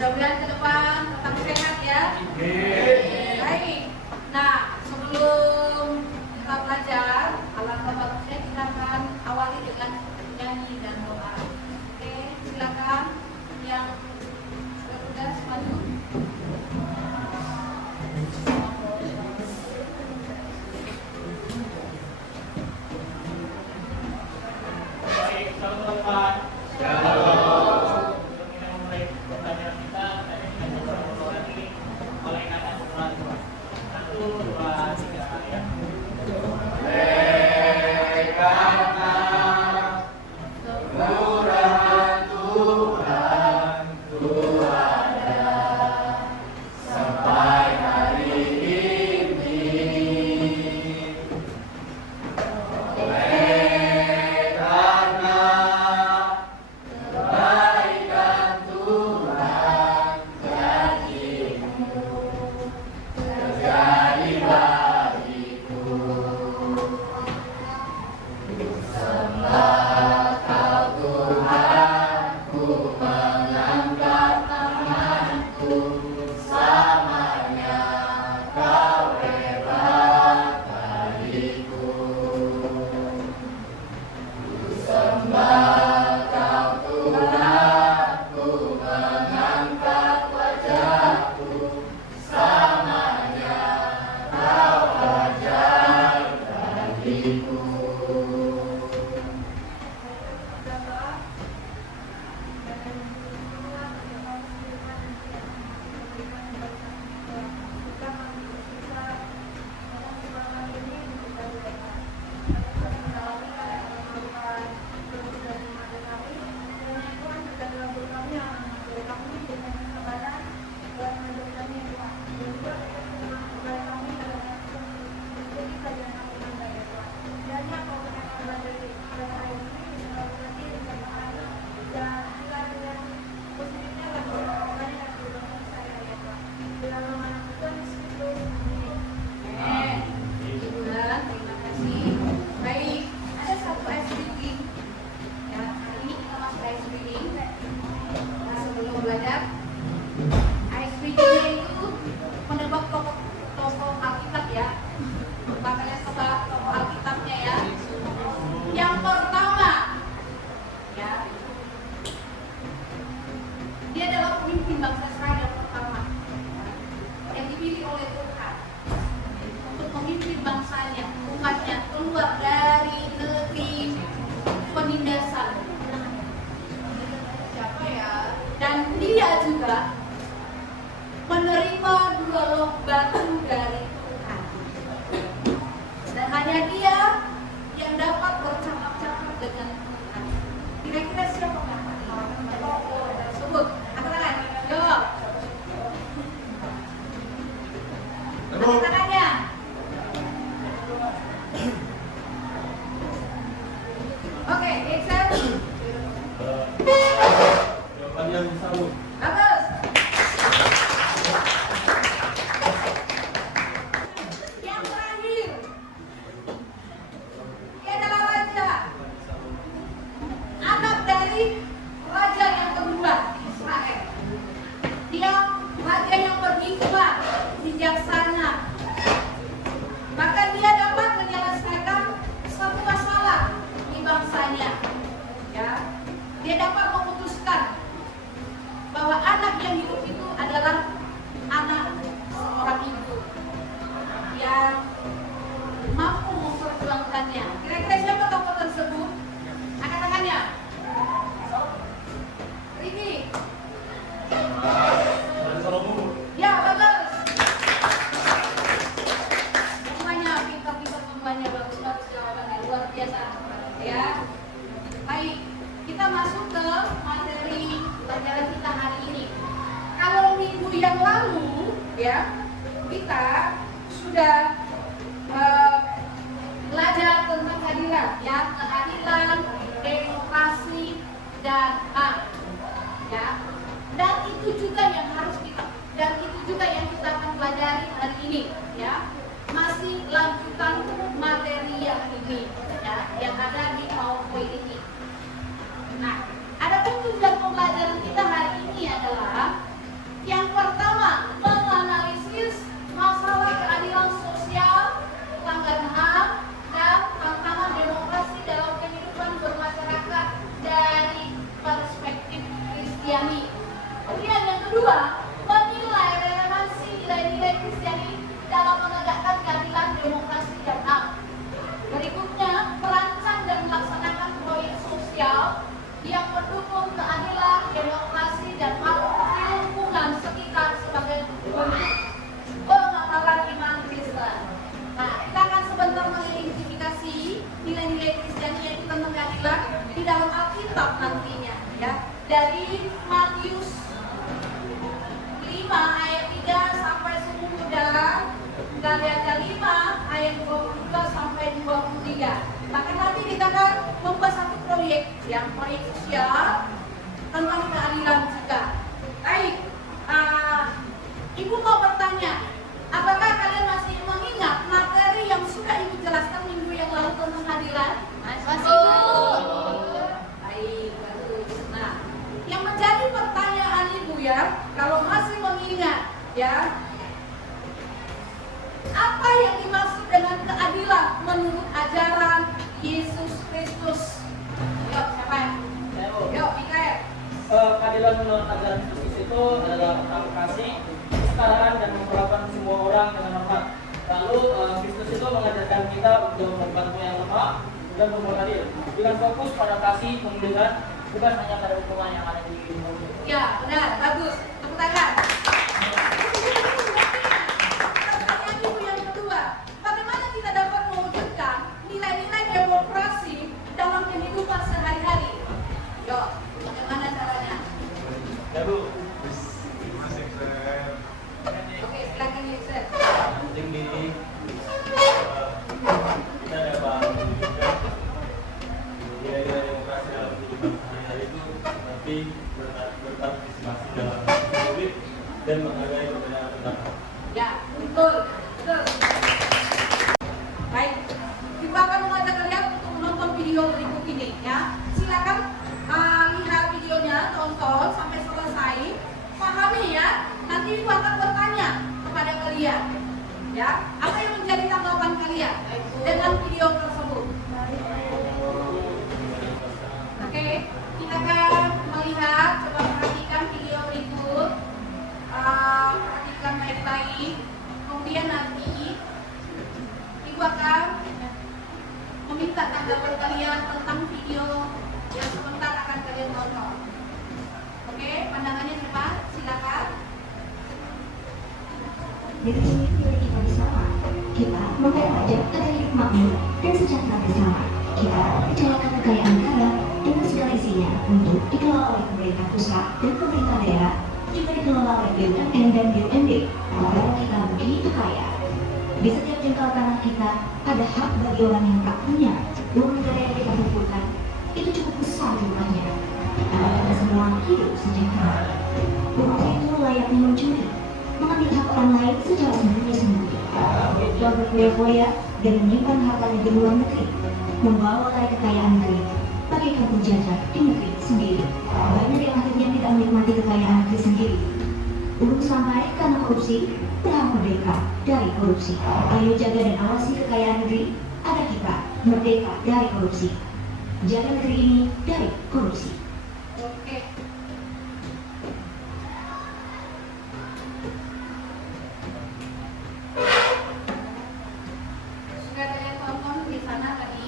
Mudah-mudahan ke depan tetap sehat ya. Baik. Nah, sebelum kita belajar, alangkah bagusnya kita akan awali dengan nyanyi dan doa. Oke, silakan yang sudah maju. Baik, teman-teman. Menerima 2 loh batu dari Tuhan, dan hanya dia yang dapat bercakap-cakap dengan Tuhan. Kira-kira siapa orang tersebut? Angkat tangan, jawab. Angkat tangannya. Oke, Excel. Jawaban yang disambut. Bagus. jawabannya. Kira-kira siapa tokoh tersebut? Angkat tangannya. Riki. Ya, bagus. Semuanya pintar-pintar semuanya, bagus-bagus jawabannya, luar biasa. Ya. Baik, kita masuk ke materi pelajaran kita hari ini. Kalau minggu yang lalu, ya, kita sudah belajar tentang keadilan, ya, keadilan, demokrasi, dan HAM, ya. Dan itu juga yang kita akan pelajari hari ini, ya. Masih lanjutan materi yang ini, ya, yang ada di PowerPoint ini. Nah, ada tujuan pembelajaran kita hari ini adalah yang pertama, menganalisis masalah keadilan sosial, pelanggaran HAM, dan tantangan demokrasi dalam kehidupan bermasyarakat dari perspektif Kristiani. Kemudian yang kedua, menilai relevansi nilai-nilai Kristiani dalam menegakkan keadilan, demokrasi, dan HAM. Berikutnya, merancang dan melaksanakan proyek sosial yang mendukung keadilan, demokrasi, dan HAM di lingkungan sekitar sebagai pengamalan iman Kristen. Nah, kita akan sebentar mengidentifikasi nilai-nilai Kristiani yaitu tentang keadilan di dalam Alkitab nantinya, ya. Dari Matius 5 ayat 3 sampai 10 dan Galatia 5 ayat 22 sampai 23. Maka nanti kita akan membahas satu proyek, yang proyek sosial tentang keadilan juga. Baik, Ibu mau bertanya, apakah kalian masih mengingat materi yang sudah Ibu jelaskan minggu yang lalu tentang keadilan? Masih, Bu. Baik, bagus. Nah, yang menjadi pertanyaan Ibu, ya, kalau masih mengingat, ya, apa yang dimaksud dengan keadilan menurut ajaran Yesus Kristus? Yuk, siapa? Yuk, Mikael. Keadilan menurut ajaran Kristus itu adalah tentang kasih, kesetaraan, dan memperlakukan semua orang dengan hormat. Lalu Kristus itu mengajarkan kita untuk membantu yang lemah dan berbuat adil dengan fokus pada kasih, pembelaan, bukan hanya pada hukuman yang ada di dunia. Ya, benar, bagus. Tepuk tangan. Pertanyaan Ibu yang kedua, bagaimana kita dapat mewujudkan nilai-nilai demokrasi dalam kehidupan sehari-hari? Yuk, bagaimana caranya? Ya, Bu. Oke, silakan Yusuf. Penting di kita dapat mewujudkan nilai-nilai demokrasi dalam kehidupan sehari-hari itu nanti berpartisipasi dalam publik dan menghargai perbedaan pendapat. Ya, betul, betul. Baik, kita akan mengajak kalian untuk menonton video berikut ini, ya. Silakan lihat videonya, tonton sampai selesai, pahami, ya. Nanti Ibu akan bertanya kepada kalian, ya, apa yang menjadi tanggapan kalian dengan video tersebut. Oke, kita akan melihat, coba perhatikan video berikut, perhatikan baik-baik. Kemudian nanti Ibu akan meminta tanggapan kalian tentang video yang sebentar akan kalian tonton. Oke, pandangannya apa? Silakan. Negeri ini milik kita bersama. Kita mengajak agar hidup makmur dan sejahtera bersama. Kita percayakan kekayaan negara dengan segala isinya untuk dikelola oleh pemerintah pusat dan pemerintah daerah, juga dikelola oleh BUMN dan BUMD. Negara kita begitu kaya. Di setiap jengkal tanah kita ada hak bagi orang yang tak punya. Uang negara yang kita kumpulkan itu cukup besar jumlahnya. Agar kita semua hidup sejahtera. Uang itu layaknya mencuri, mengambil hak orang lain secara sembunyi-sembunyi, telah berfoya-foya dan menyimpan hartanya di luar negeri, membawa lari kekayaan negeri, bagaikan penjajah di negeri sendiri. Banyak yang akhirnya tidak menikmati kekayaan negeri sendiri. Belum sampai karena korupsi, berhak merdeka dari korupsi. Ayo jaga dan awasi kekayaan negeri, agar kita merdeka dari korupsi. Jaga negeri ini dari korupsi. Oke. Sudah ada yang tonton di sana tadi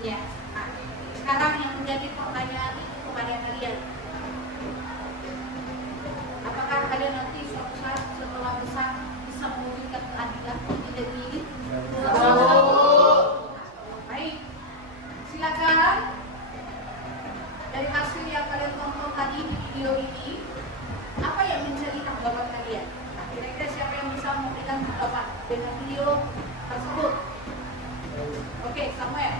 Ya. Nah, sekarang yang menjadi pertanyaan itu kepada kalian. Apakah kalian nanti suatu saat setelah besar bisa mewujudkan keadilan di negeri ini? Baik, silakan. Dari hasil yang kalian tonton tadi di video ini, apa yang menjadi tanggapan kalian? Nah, kira-kira siapa yang bisa memberikan tanggapan dengan video tersebut? Oke, Samuel.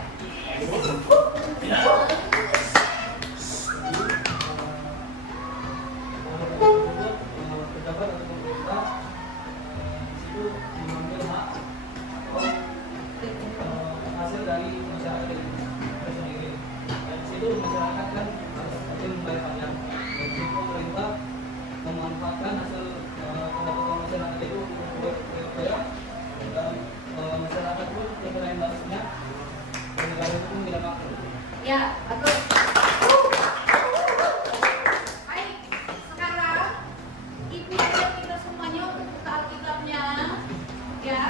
Pejabat atau pemerintah itu mengambil hak hasil dari masyarakat itu sendiri. Dan di situ masyarakat kan harus membayar pajak. Dan di situ pemerintah memanfaatkan hasil pendapatan masyarakat itu untuk berbayar, dan masyarakat pun terkena imbasnya, dan negara itu pun tidak makmur. Ya, betul. Baik, sekarang ibu ajak kita semuanya untuk buka Alkitabnya, ya.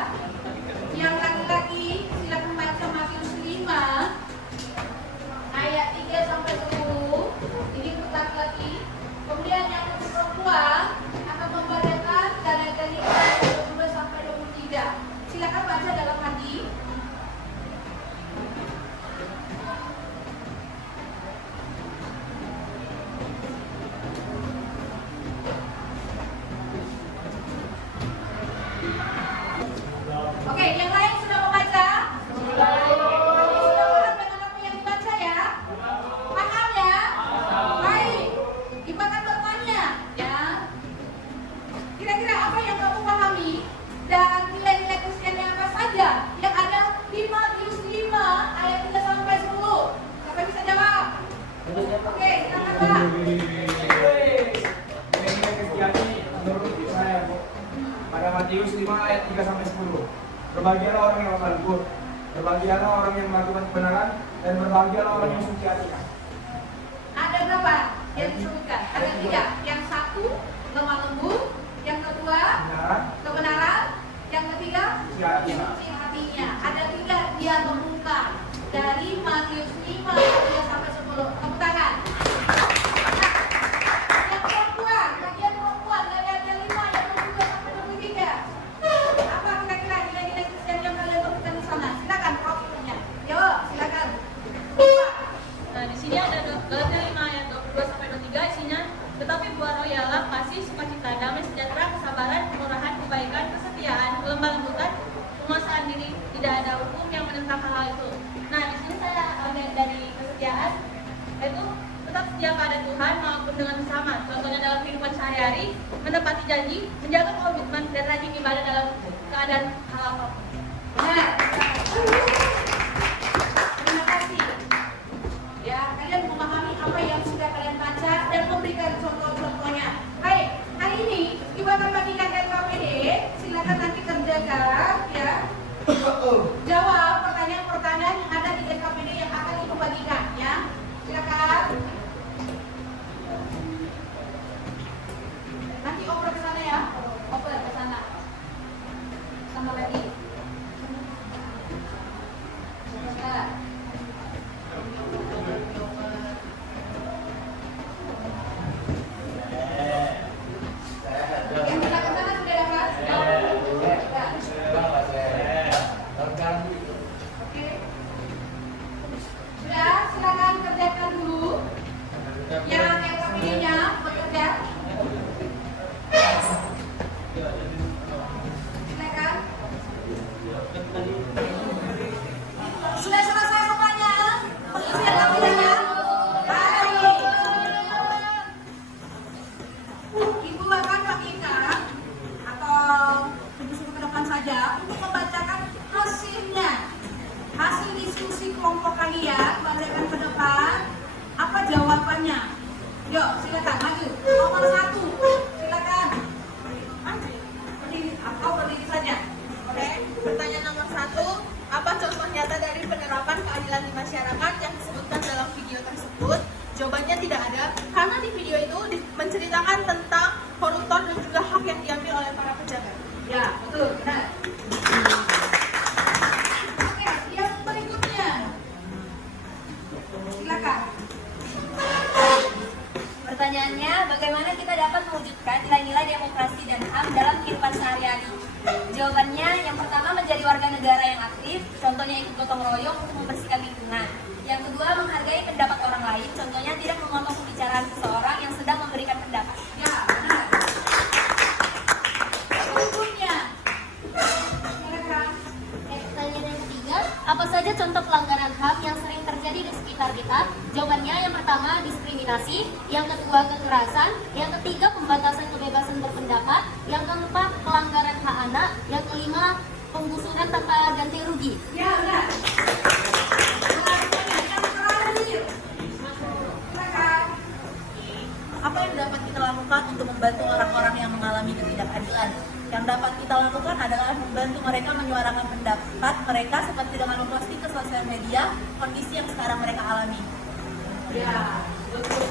Yang laki-laki silakan baca Matius 5 ayat 3 sampai 10. Ini untuk laki-laki. Kemudian yang untuk perempuan akan membacakan dari ayat 22 sampai 23. Silakan baca dalam hati. Oke, yang lain sudah membaca? Sudah paham dengan apa yang dibaca ya? Paham ya? Baik, Ibu akan bertanya ya. Kira-kira apa yang kamu pahami dan nilai-nilai Kristiani apa saja yang ada di Matius 5 ayat 3 sampai 10? Siapa bisa jawab? Oke, silakan Pak. Nilai-nilai Kristiani menurut saya, Bu, pada Matius 5 ayat 3 sampai 10. Berbahagialah orang yang lemah lembut, berbahagialah orang yang melakukan kebenaran, dan berbahagialah orang yang suci hati. Ada berapa yang disebutkan? Ada 3. Yang satu lemah lembut, yang kedua kebenaran, yang ketiga suci hatinya. Ada 3 dia membuka dari Matius 5 ayat 3 sampai 10. Tepuk tangan. Yang perempuan, bagian perempuan dari ayat 5 ayat 22 sampai 23. Apa kira-kira nilai-nilai Kristiani yang kalian temukan di sana? Silakan profilnya. Yo, silakan. Nah, di sini ada Galatia 5 ayat 22 sampai 23 isinya, tetapi buah roh ialah kasih, sukacita, damai sejahtera, kesabaran, kemurahan, kebaikan, kesetiaan, kelemah lembutan, penguasaan diri. Tidak ada hukum yang menentang hal itu. Nah, di sini saya ambil dari kesetiaan, yaitu tetap setia pada Tuhan maupun dengan sesama. Contohnya dalam kehidupan sehari-hari, menepati janji, menjaga komitmen, dan rajin ibadah dalam keadaan hal apapun. Benar. Terima kasih. Ya, kalian memahami apa yang sudah kalian baca dan memberikan contoh-contohnya. Baik, hari ini Ibu akan bagikan NKPD. Silakan nanti kerjakan, ya. Jawab pertanyaan-pertanyaan yang ada di NKPD yang akan Ibu bagikan, ya. Silakan. Nanti oper ke sana ya. Oper ke sana. Sama lagi. Silakan. Yang sebelah ke sana sudah dapat? Sudah. Oke. Sudah, silakan kerjakan dulu. Yang LKPD-nya bekerja. Silakan. Sudah selesai semuanya? Pengisian LKPD-nya? Baik. Ibu akan bagikan atau disuruh ke depan saja untuk membacakan hasilnya. Hasil diskusi kelompok kalian, bacakan ke depan. Apa jawabannya? Yuk, silakan maju. Nomor 1, silakan. Berdiri, atau berdiri saja. Oke, pertanyaan nomor 1, apa contoh nyata dari penerapan keadilan di masyarakat yang disebutkan dalam video tersebut? Jawabannya tidak ada, karena di video itu menceritakan tentang koruptor dan juga hak yang diambil oleh para pejabat. Ya, betul, benar. Oke, yang berikutnya. dapat mewujudkan nilai-nilai demokrasi dan HAM dalam kehidupan sehari-hari? Jawabannya, yang pertama menjadi warga negara yang aktif, contohnya ikut gotong royong untuk membersihkan lingkungan. Yang kedua, menghargai pendapat orang lain, contohnya tidak memotong pembicaraan seseorang yang sedang memberikan pendapat. Ya, benar. Berikutnya. Pertanyaan yang ketiga, apa saja contoh pelanggaran HAM yang sering terjadi di sekitar kita? Jawabannya, yang pertama diskriminasi, yang kedua kekerasan, yang ketiga pembatasan kebebasan berpendapat, yang keempat pelanggaran hak anak, yang kelima penggusuran tanpa ganti rugi. Ya, benar. Yang terakhir. Silakan. Apa yang dapat kita lakukan untuk membantu orang-orang yang mengalami ketidakadilan? Yang dapat kita lakukan adalah membantu mereka menyuarakan pendapat mereka seperti dengan memposting ke sosial media kondisi yang sekarang mereka alami. Ya, betul.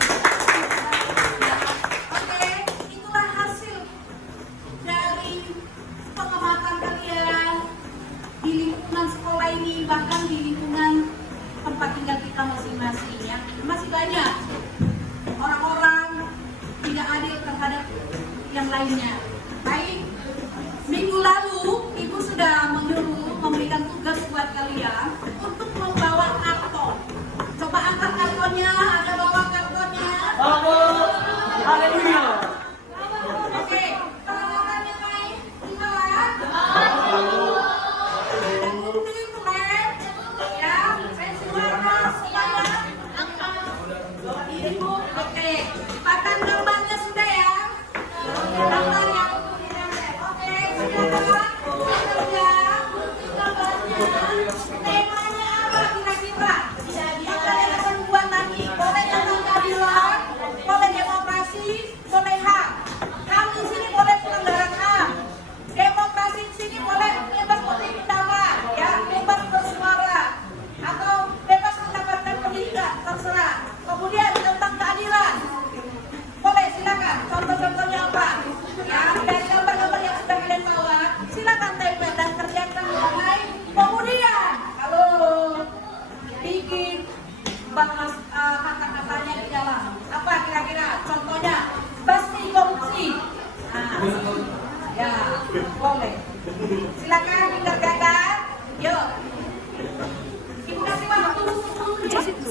Oke, itulah hasil dari pengamatan kalian di lingkungan sekolah ini, bahkan di lingkungan tempat tinggal kita masing-masing ya. Masih banyak orang-orang tidak adil terhadap yang lainnya. Baik, minggu lalu Ibu sudah memberikan tugas buat kalian untuk membawa karton. Coba angkat kartonnya, ada bawa kartonnya. Haleluya. Oke, peralatannya baik, gimana? Dan gunting, lem, ya, pensil warna, semuanya. Ibu, oke. Pakan gambarnya sudah ya? Gambar yang oke, sudah. Sudah, gunting gambarnya. Temanya apa kira-kira? Apa yang akan buat nanti? Boleh tentang keadilan, boleh demokrasi, boleh HAM. HAM di sini boleh pelanggaran HAM. Demokrasi di sini boleh bebas berpendapat, ya, bebas bersuara, atau bebas mendapatkan pendidikan, terserah. Kemudian tentang keadilan, boleh silakan. Contoh-contohnya apa? Ya, dari gambar-gambar yang sudah kalian bawa, silakan tempel dan kerjakan mulai. Kemudian, kalau bikin bahas kata-katanya di dalam, apa kira-kira? Contohnya, basmi korupsi. Nah, ya, boleh. Silakan dikerjakan. Yuk. Ibu kasih waktu 10 menit.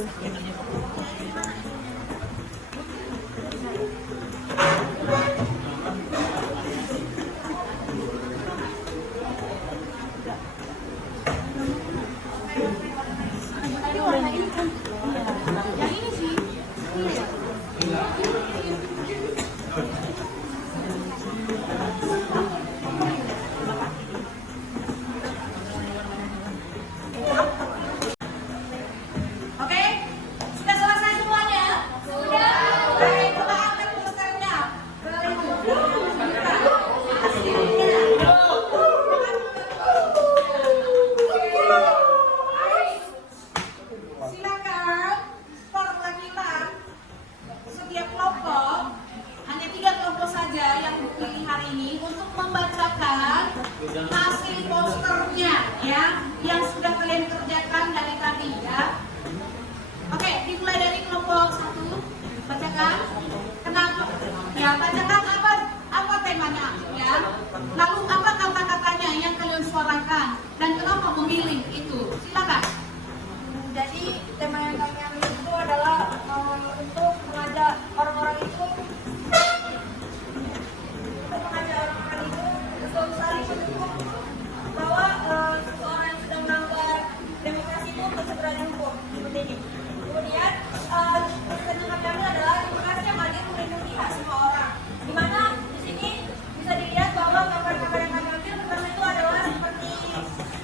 Oke, sudah selesai semuanya? Sudah. Baik, coba angkat posternya. Silakan perwakilan setiap kelompok, hanya 3 kelompok saja yang dipilih hari ini untuk membacakan hasil posternya ya, yang sudah kalian kerjakan dari tadi ya. Oke, dimulai dari kelompok 1. Bacakan. Kenapa? Ya, bacakan apa temanya ya. Lalu apa kata-katanya yang kalian suarakan dan kenapa memilih itu? Silakan. Jadi tema yang kami ambil itu adalah untuk mengajak orang-orang itu untuk saling mendukung bahwa seseorang yang sedang melanggar demokrasi itu untuk segera dihukum seperti ini. Kemudian pesan yang kami ambil adalah demokrasi yang hadir melindungi hak semua orang. Di mana di sini bisa dilihat bahwa gambar-gambar yang kami ambil pertama itu adalah seperti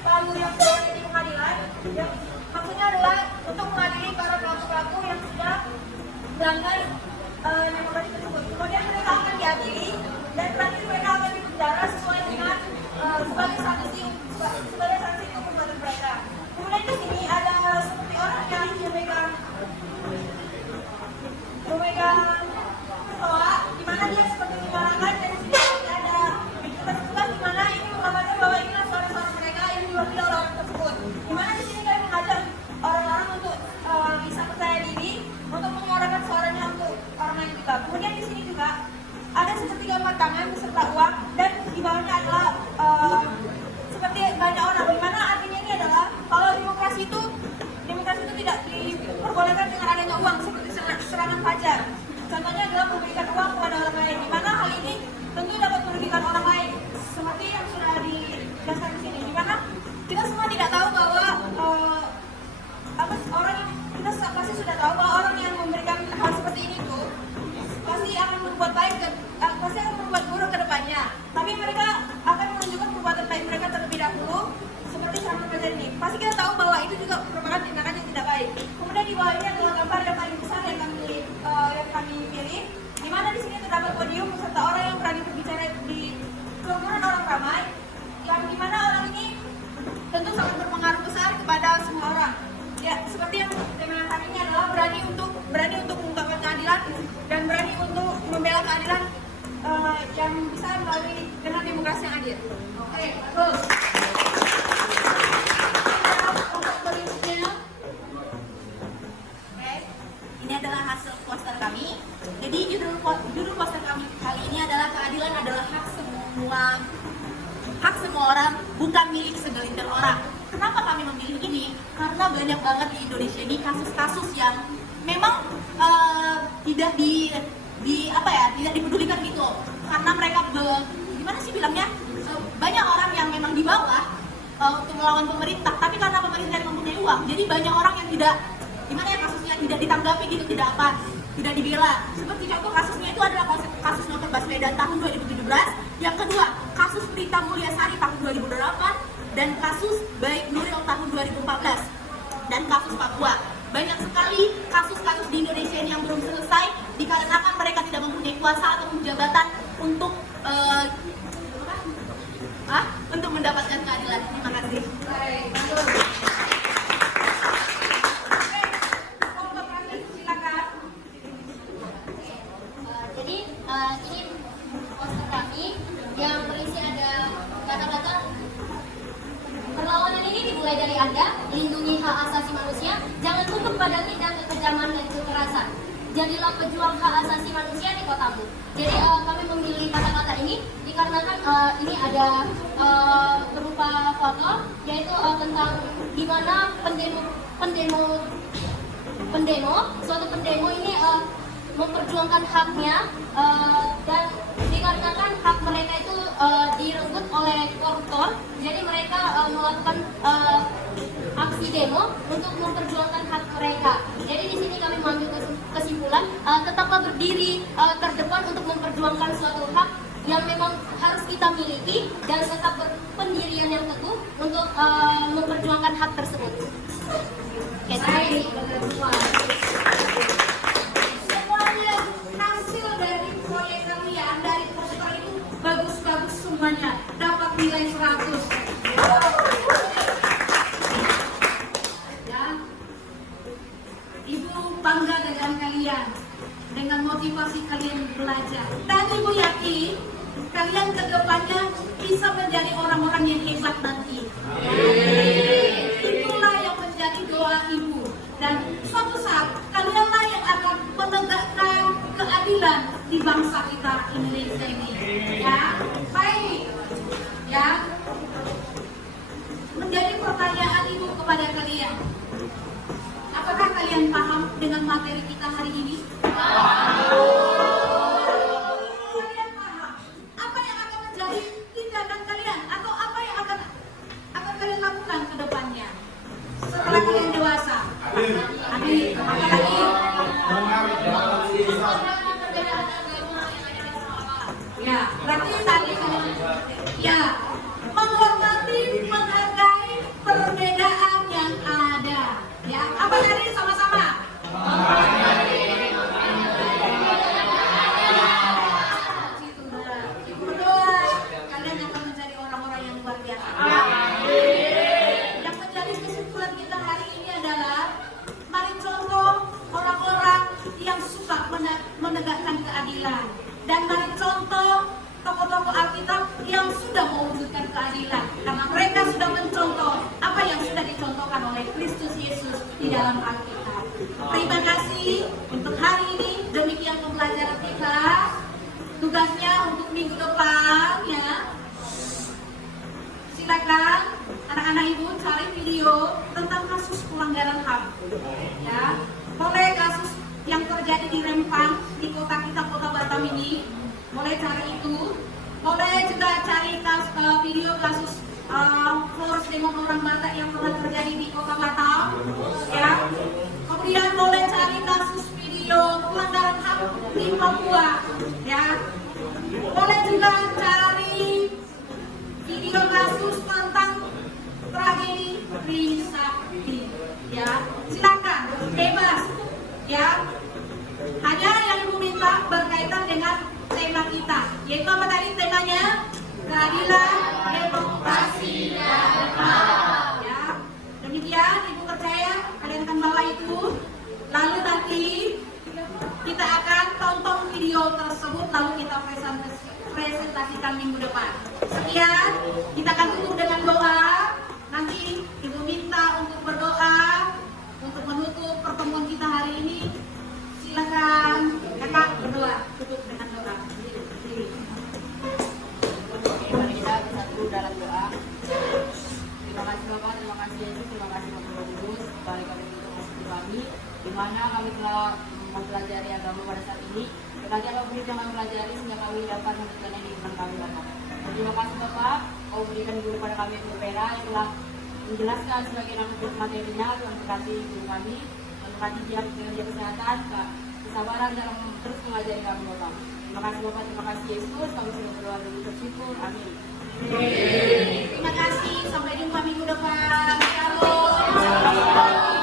palu yang berada di pengadilan. Yang maksudnya adalah untuk mengadili para pelaku-pelaku yang sudah melanggar demokrasi tersebut. Kemudian mereka akan diadili dan terakhir mereka akan dipenjara sesuai dengan sebagai sanksi untuk perbuatan mereka. Kemudian di sini ada seperti orang yang memegang toa, di mana dia seperti menyuarakan, dan di sini ada tugas-tugas di mana ini menggambarkan bahwa inilah suara-suara mereka yang diwakili oleh orang tersebut. Di mana di sini kami mengajak orang-orang untuk bisa percaya diri untuk menyuarakan suaranya untuk orang lain juga. Kemudian di sini juga beserta uang, dan di bawahnya adalah seperti banyak orang. Dimana artinya ini adalah kalau demokrasi itu tidak diperbolehkan dengan adanya uang seperti serangan fajar. Contohnya adalah memberikan uang kepada orang lain, di mana hal ini tentu dapat merugikan orang lain, seperti yang sudah dijelaskan di sini. Di mana kita semua tidak tahu bahwa kita pasti sudah tahu bahwa orang yang memberikan hal seperti ini tuh pasti akan berbuat baik dan pasti akan berbuat buruk ke depannya. Tapi mereka akan menunjukkan perbuatan baik mereka terlebih dahulu, seperti serangan fajar ini. Pasti kita tahu bahwa itu juga merupakan tindakan yang tidak baik. Kemudian di bawahnya adalah gambar yang paling besar yang kami pilih, di mana di sini terdapat podium beserta orang yang berani berbicara di kerumunan orang ramai, yang dimana orang ini tentu sangat berpengaruh besar kepada semua orang. Ya, seperti yang tema hari ini adalah berani untuk mengungkapkan keadilan dan berani untuk membela keadilan yang bisa melalui dengan demokrasi yang adil. Oke, terus. Untuk berikutnya, ini adalah hasil poster kami. Jadi judul poster kami kali ini adalah keadilan adalah hak semua orang, bukan milik segelintir orang. Kenapa kami memilih ini? Karena banyak banget di Indonesia ini kasus-kasus yang memang tidak dipedulikan gitu. Karena mereka gimana sih bilangnya? Banyak orang yang memang di bawah untuk melawan pemerintah, tapi karena pemerintah yang mempunyai uang, jadi banyak orang yang tidak kasusnya tidak ditanggapi gitu, tidak dibela. Seperti contoh kasusnya itu adalah kasus Novel Baswedan tahun 2017, yang kedua kasus Prita Mulyasari tahun 2008, dan kasus Baik Nuril tahun 2014, dan kasus Papua. Banyak sekali kasus-kasus di Indonesia ini yang belum selesai dikarenakan mereka tidak mempunyai kuasa atau jabatan untuk mendapatkan keadilan. Terima kasih. Jadi ini poster kami yang berisi ada kata-kata perlawanan ini dimulai dari Anda, lindungi hak asasi manusia, jangan tunduk pada tindak kekejaman dan kekerasan. Jadilah pejuang hak asasi manusia di kotamu. Jadi kami memilih kata-kata ini dikarenakan ini ada berupa foto, yaitu tentang gimana suatu pendemo ini memperjuangkan haknya, dan dikarenakan hak mereka itu direnggut oleh koruptor, jadi mereka melakukan aksi demo untuk memperjuangkan hak mereka. Jadi di sini kami mengambil kesimpulan, tetaplah berdiri terdepan untuk memperjuangkan suatu hak yang memang harus kita miliki, dan tetap berpendirian yang teguh untuk memperjuangkan hak tersebut. Oke, terima kasih. Semuanya hasil dari proyek kalian, dari poster itu bagus-bagus semuanya, dapat nilai 100. Ya, Ibu bangga dengan kalian, dengan motivasi kalian belajar, dan Ibu yakin kalian ke depannya bisa menjadi orang-orang yang hebat nanti. Itulah yang menjadi doa Ibu, dan suatu saat kalianlah yang akan menegakkan keadilan di bangsa kita Indonesia ini. Ya, baik. Ya, menjadi pertanyaan Ibu kepada kalian. Apakah kalian paham dengan materi kita hari ini? Kalian paham apa yang akan menjadi tindakan kalian, atau apa yang akan kalian lakukan ke depannya setelah kalian dewasa? Amin. Apalagi ya, berarti tadi ya, menghormati, menghargai perbedaan yang ada. Ya, apa tadi sama-sama? Berdoa kalian akan menjadi orang-orang yang luar biasa. Yang menjadi kesimpulan kita hari ini adalah, mari contoh orang-orang yang suka menegakkan keadilan, dan mari contoh tokoh-tokoh Alkitab yang sudah mewujudkan keadilan, karena mereka sudah mencontoh apa yang sudah dicontohkan oleh Kristus Yesus di dalam Alkitab. Terima kasih untuk hari ini. Demikian pembelajaran kita. tugasnya untuk minggu depan ya. Silakan anak-anak ibu cari video tentang kasus pelanggaran HAM ya. Boleh kasus yang terjadi di Rempang di kota kita, kota Batam ini, boleh cari itu. Boleh juga cari video kasus force demo orang Batak yang pernah terjadi di kota Batam ya. Kemudian boleh cari kasus video pelanggaran HAM di Papua ya. Boleh juga cari video kasus tentang tragedi Trisakti ya. Silakan, bebas ya. Hanya yang ibu minta berkaitan dengan tema kita, yaitu apa tadi temanya? Keadilan, demokrasi, dan HAM ya. Demikian ibu percaya kalian akan bawa itu. Lalu nanti kita akan tonton video tersebut, lalu kita presentasikan minggu depan. Sekian, kita akan tutup dengan doa. Nanti ibu minta untuk berdoa untuk menutup pertemuan kita hari ini. Silakan kakak berdoa, tutup dengan doa. Oke, mari kita bersatu dalam doa. Terima kasih Bapak, terima kasih Yesus, terima kasih Bapak Kudus. Balik kami untuk masuk kami, di mana kami telah mempelajari agama pada saat ini. Berkati apapun yang kami pelajari sehingga kami dapat menunjukkannya di iman kami Bapak. Terima kasih Bapak, kau berikan guru pada kami Guru Pera yang telah menjelaskan sebagai materinya. Tuhan berkati guru kami, berkati dia pekerja kesehatan, kesabaran dalam terus mengajari kami Bapak. Terima kasih Bapak, terima kasih Yesus, kami sudah berdoa dan bersyukur. Amin. Terima kasih, sampai jumpa minggu depan. Shalom.